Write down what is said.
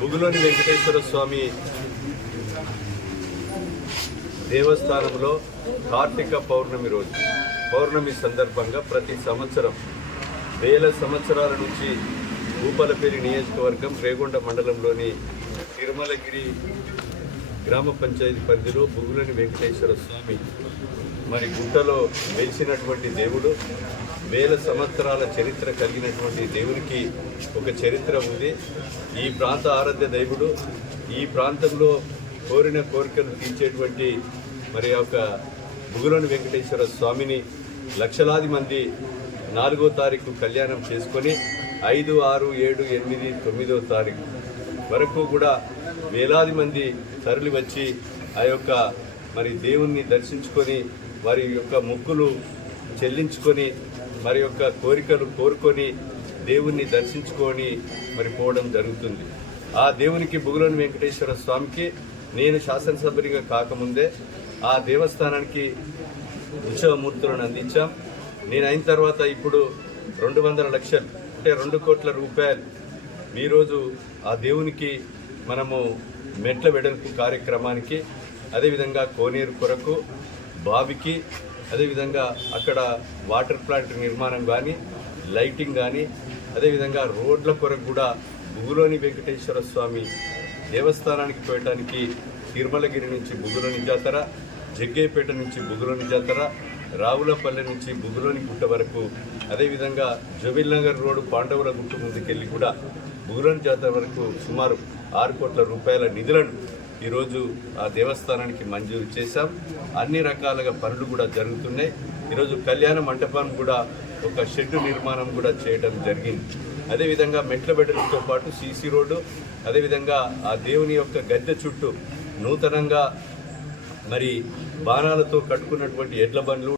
బుగులోని వెంకటేశ్వర స్వామి దేవస్థానంలో కార్తీక పౌర్ణమి రోజు పౌర్ణమి సందర్భంగా ప్రతి సంవత్సరం వేల సంవత్సరాల నుంచి భూపాలపల్లి నియోజకవర్గం రేగొండ మండలంలోని తిరుమలగిరి గ్రామ పంచాయతీ పరిధిలో బుగులోని వెంకటేశ్వర స్వామి మరి గుట్టలో వెలిసినటువంటి దేవుడు. వేల సంవత్సరాల చరిత్ర కలిగినటువంటి దేవునికి ఒక చరిత్ర ఉంది. ఈ ప్రాంత ఆరాధ్య దైవుడు. ఈ ప్రాంతంలో కోరిన కోరికలు తీర్చేటువంటి మరి ఒక బుగులోని వెంకటేశ్వర స్వామిని లక్షలాది మంది 4వ తారీఖు కళ్యాణం చేసుకొని 5, 6, 7, 8, 9వ తారీఖు వరకు కూడా వేలాది మంది తరలి వచ్చి ఆ యొక్క మరి దేవుణ్ణి దర్శించుకొని వారి యొక్క మొక్కులు చెల్లించుకొని మరి యొక్క కోరికలు కోరుకొని దేవుణ్ణి దర్శించుకొని మరి పోవడం జరుగుతుంది. ఆ దేవునికి బుగులోని వెంకటేశ్వర స్వామికి నేను శాసనసభ్యునిగా కాకముందే ఆ దేవస్థానానికి ఉత్సవమూర్తులను అందించాం. నేను అయిన తర్వాత ఇప్పుడు 200 లక్షలు అంటే 2 కోట్ల రూపాయలు ఈరోజు ఆ దేవునికి మనము మెట్ల వెడల్పు కార్యక్రమానికి, అదేవిధంగా కోనేరు కొరకు, బావికి, అదేవిధంగా అక్కడ వాటర్ ప్లాంట్ నిర్మాణం కానీ, లైటింగ్ కానీ, అదేవిధంగా రోడ్ల కొరకు కూడా బుగులోని వెంకటేశ్వర స్వామి దేవస్థానానికి పోయటానికి తిరుమలగిరి నుంచి బుగులోని జాతర, జగ్గేపేట నుంచి బుగులోని జాతర, రావులపల్లె నుంచి బుగులోని గుట్ట వరకు, అదేవిధంగా జబీల్ నగర్ రోడ్డు పాండవుల గుట్టు ముందుకెళ్ళి కూడా బుగులోని జాతర వరకు సుమారు 6 కోట్ల రూపాయల నిధులను ఈరోజు ఆ దేవస్థానానికి మంజూరు చేశాం. అన్ని రకాలుగా పనులు కూడా జరుగుతున్నాయి. ఈరోజు కళ్యాణ మంటపం కూడా ఒక షెడ్డు నిర్మాణం కూడా చేయడం జరిగింది. అదేవిధంగా మెట్ల బెడలతో పాటు సీసీ రోడ్డు, అదేవిధంగా ఆ దేవుని యొక్క గద్దె చుట్టూ నూతనంగా మరి బాణాలతో కట్టుకున్నటువంటి ఎడ్ల బండ్లు